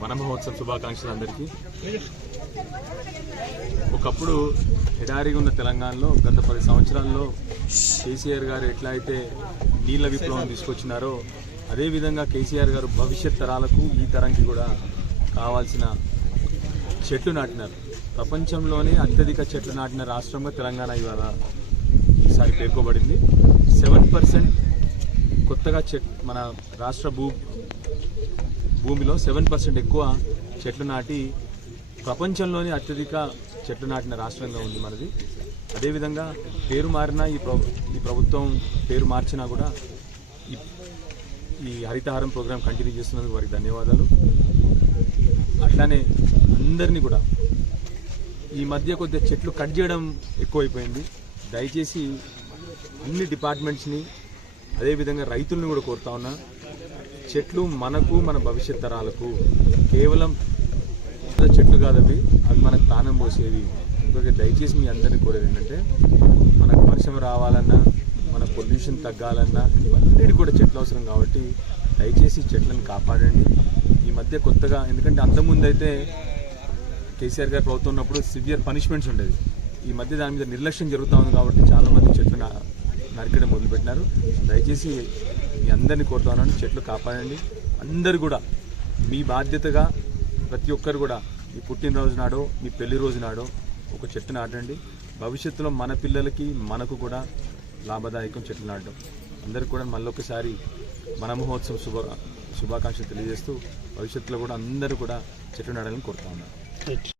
వన మహోత్సవ శుభాకాంక్షలు అందరికీ ఒకప్పుడు ఎడారిగా ఉన్న తెలంగాణలో గత పది సంవత్సరాల్లో కేసీఆర్ గారు ఎట్లా అయితే నీళ్ళ విప్లవం తీసుకొచ్చినారో అదేవిధంగా కేసీఆర్ గారు భవిష్యత్ తరాలకు ఈ తరంకి కూడా కావాల్సిన చెట్లు నాటినారు ప్రపంచంలోనే అత్యధిక చెట్లు నాటిన రాష్ట్రంగా తెలంగాణ ఇవాళ ఈసారి పేర్కొబడింది సెవెన్ పర్సెంట్ కొత్తగా చెట్ మన రాష్ట్ర భూ భూమిలో సెవెన్ పర్సెంట్ ఎక్కువ చెట్లు నాటి ప్రపంచంలోనే అత్యధిక చెట్లు నాటిన రాష్ట్రంగా ఉంది మనది అదేవిధంగా పేరు మారిన ఈ ప్ర ఈ ప్రభుత్వం పేరు మార్చినా కూడా ఈ హరితహారం ప్రోగ్రాం కంటిన్యూ చేస్తున్నందుకు వారికి ధన్యవాదాలు అట్లానే అందరినీ కూడా ఈ మధ్య కొద్దిగా చెట్లు కట్ చేయడం ఎక్కువైపోయింది దయచేసి అన్ని డిపార్ట్మెంట్స్ని అదేవిధంగా రైతులను కూడా కోరుతా ఉన్నా చెట్లు మనకు మన భవిష్యత్ తరాలకు కేవలం చెట్లు కాదవి అవి మనకు ప్రాణం పోసేవి ఇంకొక దయచేసి మీ అందరినీ కోరేది ఏంటంటే మనకు వర్షం రావాలన్నా మన పొల్యూషన్ తగ్గాలన్నా ఇవన్నీ కూడా చెట్లు అవసరం కాబట్టి దయచేసి చెట్లను కాపాడండి ఈ మధ్య కొత్తగా ఎందుకంటే అంతకుముందు అయితే కేసీఆర్ గారు ప్రభుత్వం ఉన్నప్పుడు సివియర్ పనిష్మెంట్స్ ఉండేది ఈ మధ్య దాని మీద నిర్లక్ష్యం జరుగుతూ ఉంది కాబట్టి చాలామంది చెట్లు నరికడం మొదలుపెట్టినారు దయచేసి మీ అందరినీ కోరుతున్నాను చెట్లు కాపాడండి అందరు కూడా మీ బాధ్యతగా ప్రతి ఒక్కరు కూడా మీ పుట్టినరోజు నాడో మీ పెళ్లి రోజు నాడో ఒక చెట్టు నాటండి భవిష్యత్తులో మన పిల్లలకి మనకు కూడా లాభదాయకం చెట్లు నాటడం అందరికి కూడా మళ్ళొకసారి మన మహోత్సవం శుభ శుభాకాంక్షలు తెలియజేస్తూ భవిష్యత్తులో కూడా అందరూ కూడా చెట్లు నాడాలని కోరుతా ఉన్నారు